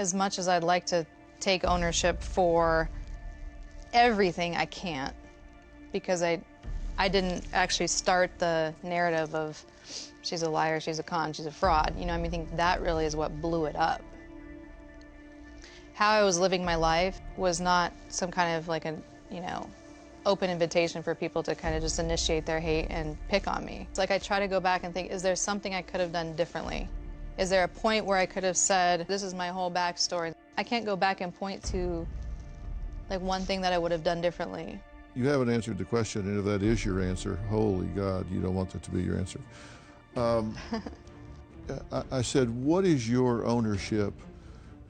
as much as I'd like to take ownership for everything, I can't, because I didn't actually start the narrative of she's a liar, she's a con, she's a fraud. You know, I think that really is what blew it up. How I was living my life was not some kind of like a, you know, open invitation for people to kind of just initiate their hate and pick on me. It's like I try to go back and think, is there something I could have done differently? Is there a point where I could have said, this is my whole backstory? I can't go back and point to like one thing that I would have done differently. You haven't answered the question, and if that is your answer, holy God, you don't want that to be your answer. I said, what is your ownership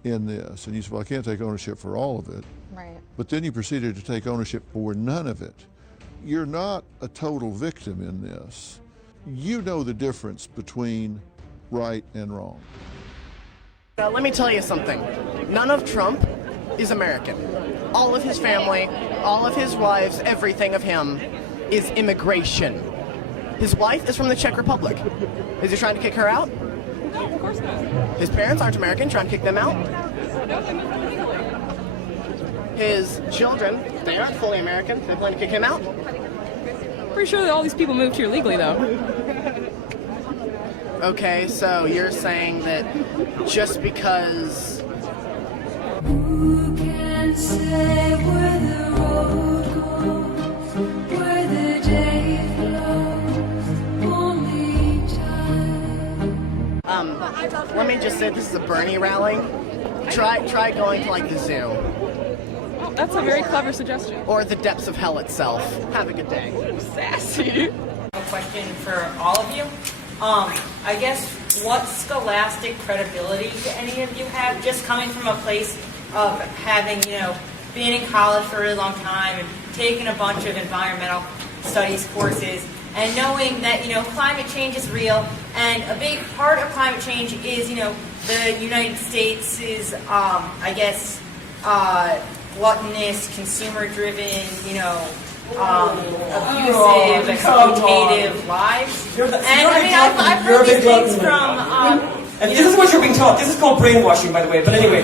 in this? And you said, well, I can't take ownership for all of it. Right. But then you proceeded to take ownership for none of it. You're not a total victim in this. You know the difference between right and wrong. Now, let me tell you something. None of Trump is American. All of his family, all of his wives, everything of him is immigration. His wife is from the Czech Republic. Is he trying to kick her out? No, of course not. His parents aren't American, trying to kick them out? No, they moved illegally. His children, they aren't fully American. They plan to kick him out? Pretty sure that all these people moved here legally, though. Okay, so you're saying that just because... Who can say where the road goes, where the day flows, only time. Let me just say this is a Bernie rally. Try going to like the zoo. Oh, that's a very clever suggestion. Or the depths of hell itself. Have a good day. Sassy. A question for all of you. I guess, what scholastic credibility do any of you have, just coming from a place of having, you know, been in college for a really long time and taking a bunch of environmental studies courses and knowing that, you know, climate change is real, and a big part of climate change is, you know, the United States is, I guess, gluttonous, consumer-driven, you know, abusive, exploitative lives. And I mean, I've heard these things from, and this is what you're being taught. This is called brainwashing, by the way. But anyway,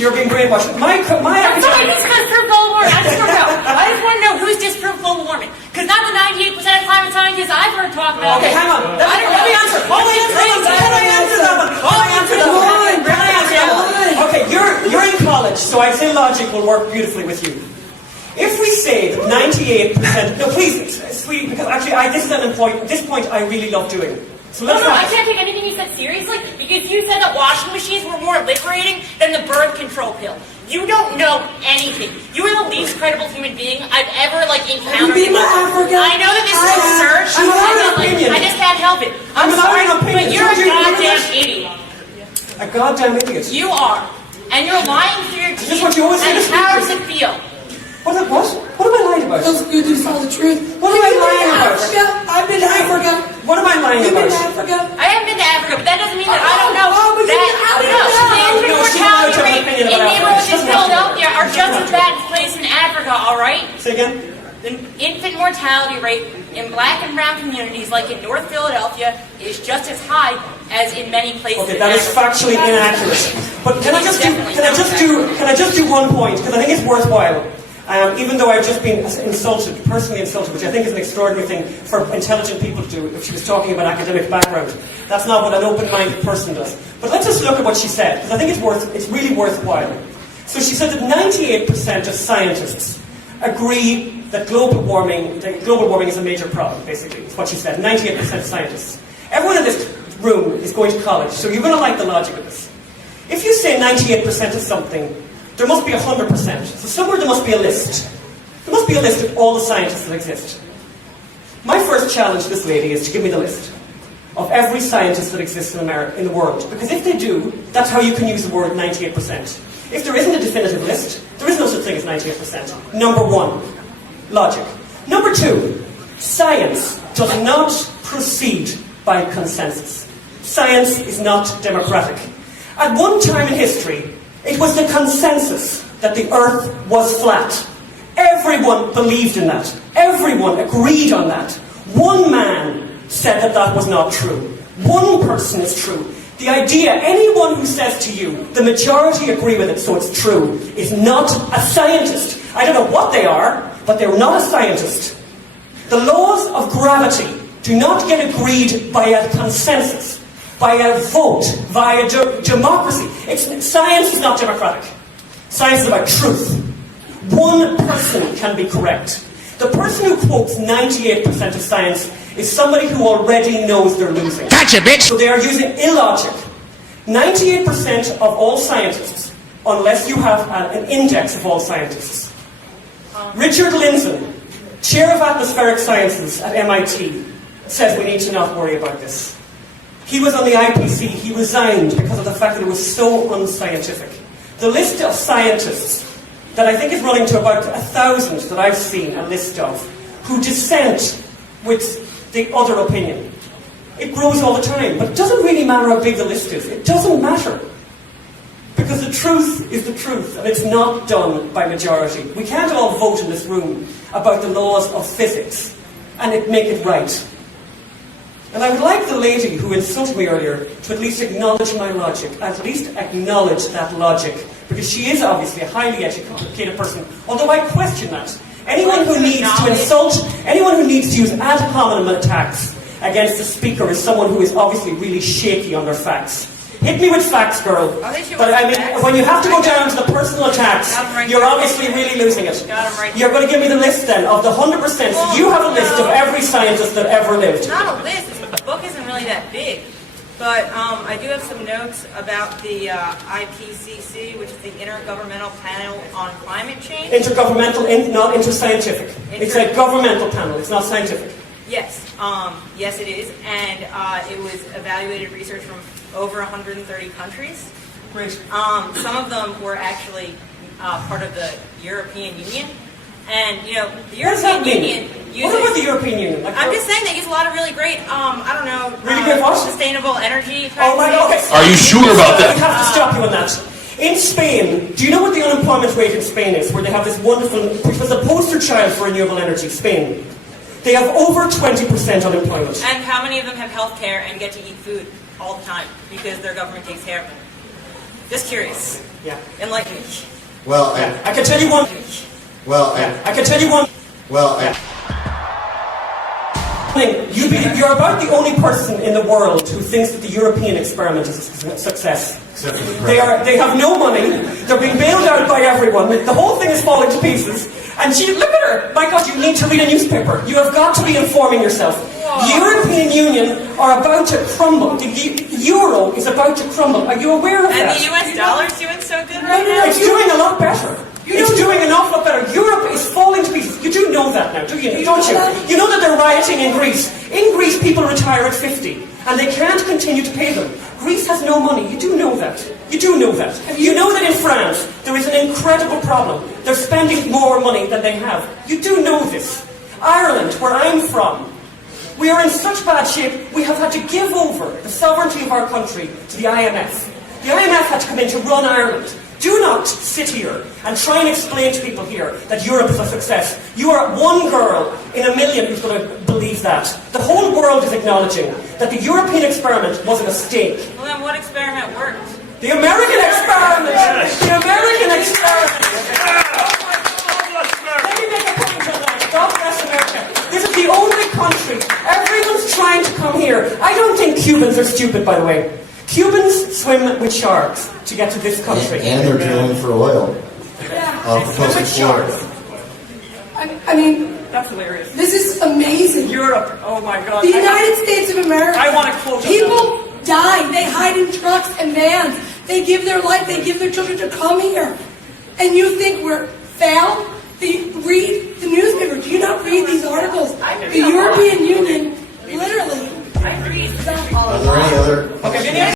you're being brainwashed. My Somebody needs to disprove global warming. I just want to know who's disproved global warming. Because not the 98% of climate scientists I've heard talk about Okay, it. hang on. Let me answer. Can I answer that one? Okay, you're in college, so I'd say logic will work beautifully with you. If we say that 98%, no, please, sweetie, because actually, this point I really love doing. So No, I can't take anything you said seriously, because you said that washing machines were more liberating than the birth control pill. You don't know anything. You are the least credible human being I've ever, encountered. I know that this is absurd, I just can't help it. I'm sorry, but you're a goddamn idiot. A goddamn idiot. You are. And you're lying through your teeth. And how does it feel? What am I lying about? Feels good to tell the truth. What am I lying about? I've been to Africa. What am I lying You've about? been to Africa? I haven't been to Africa, but that doesn't mean that I don't know but that you've the mortality rate in neighborhoods in Philadelphia are just as bad as places in Africa, alright? Say again? The infant mortality rate in black and brown communities, like in North Philadelphia, is just as high as in many places. Okay, that is factually inaccurate. But can I just do one point, because I think it's worthwhile. Even though I've just been personally insulted, which I think is an extraordinary thing for intelligent people to do if she was talking about academic background. That's not what an open-minded person does. But let's just look at what she said, because I think it's really worthwhile. So she said that 98% of scientists agree that global warming is a major problem, basically. It's what she said, 98% of scientists. Everyone in this room is going to college, so you're going to like the logic of this. If you say 98% of something, there must be 100%. So somewhere there must be a list. There must be a list of all the scientists that exist. My first challenge to this lady is to give me the list of every scientist that exists in the world. Because if they do, that's how you can use the word 98%. If there isn't a definitive list, there is no such thing as 98%. Number one, logic. Number two, science does not proceed by consensus. Science is not democratic. At one time in history, it was the consensus that the Earth was flat. Everyone believed in that. Everyone agreed on that. One man said that that was not true. One person is true. The idea, anyone who says to you, the majority agree with it, so it's true, is not a scientist. I don't know what they are, but they're not a scientist. The laws of gravity do not get agreed by a consensus, by a vote, via democracy. Science is not democratic. Science is about truth. One person can be correct. The person who quotes 98% of science is somebody who already knows they're losing. Gotcha, bitch! So they are using illogic. 98% of all scientists, unless you have an index of all scientists. Richard Lindzen, Chair of Atmospheric Sciences at MIT, says we need to not worry about this. He was on the IPC, he resigned because of the fact that it was so unscientific. The list of scientists that I think is running to about 1,000 that I've seen a list of, who dissent with the other opinion. It grows all the time, but it doesn't really matter how big the list is. It doesn't matter. Because the truth is the truth, and it's not done by majority. We can't all vote in this room about the laws of physics and make it right. And I would like the lady who insulted me earlier to at least acknowledge my logic, at least acknowledge that logic, because she is obviously a highly educated person, although I question that. Anyone who needs to insult, anyone who needs to use ad hominem attacks against the speaker is someone who is obviously really shaky on their facts. Hit me with facts, girl. But I mean, when you have to go down to the personal attacks, you're obviously really losing it. You're going to give me the list then of the 100%. So you have a list of every scientist that ever lived. It's not a list. The book isn't really that big. But I do have some notes about the IPCC, which is the Intergovernmental Panel on Climate Change. Intergovernmental, not interscientific. It's a governmental panel. It's not scientific. Yes, yes it is, and it was evaluated research from over 130 countries. Great. Some of them were actually part of the European Union, and you know the European Union. What about the European Union? Like, I'm just saying they use a lot of really great, I don't know, really great what? Sustainable energy. Oh my God! Okay. Are you sure about that? I have to stop you on that. In Spain, do you know what the unemployment rate in Spain is? Where they have this wonderful, which was the poster child for renewable energy, Spain. They have over 20% unemployment. And how many of them have health care and get to eat food all the time because their government takes care of them? Just curious. Yeah. Enlighten me. Well, I can tell you one. Well, I can tell you one. Well, You're about the only person in the world who thinks that the European experiment is a success. They have no money. They're being bailed out by everyone. The whole thing is falling to pieces. And look at her. My God, you need to read a newspaper. You have got to be informing yourself. The European Union are about to crumble. The euro is about to crumble. Are you aware of that? And the US dollar's doing so good right now? It's doing a lot better. It's doing an awful lot better. Europe is falling to pieces. You do know that now, do you? Don't you? You know that they're rioting in Greece. In Greece, people retire at 50, and they can't continue to pay them. Greece has no money. You do know that. You do know that. You know that in France, there is an incredible problem. They're spending more money than they have. You do know this. Ireland, where I'm from, we are in such bad shape, we have had to give over the sovereignty of our country to the IMF. The IMF had to come in to run Ireland. Do not sit here and try and explain to people here that Europe is a success. You are one girl in a million who's going to believe that. The whole world is acknowledging that the European experiment was a mistake. Well, then what experiment worked? The American experiment! The American experiment! Let me make a point on that. God bless America. This is the only country. Everyone's trying to come here. I don't think Cubans are stupid, by the way. Cubans swim with sharks to get to this country. and they're drilling for oil. Off the coast of Florida. I mean, That's hilarious. this is amazing. Europe, oh my God. The United States of America. I want to quote on People die. They hide in trucks and vans. They give their life. They give their children to come here. And you think we're foul? Read the newspaper. Do you not read these articles? The European Union, literally. I agree. Are there any other... Okay,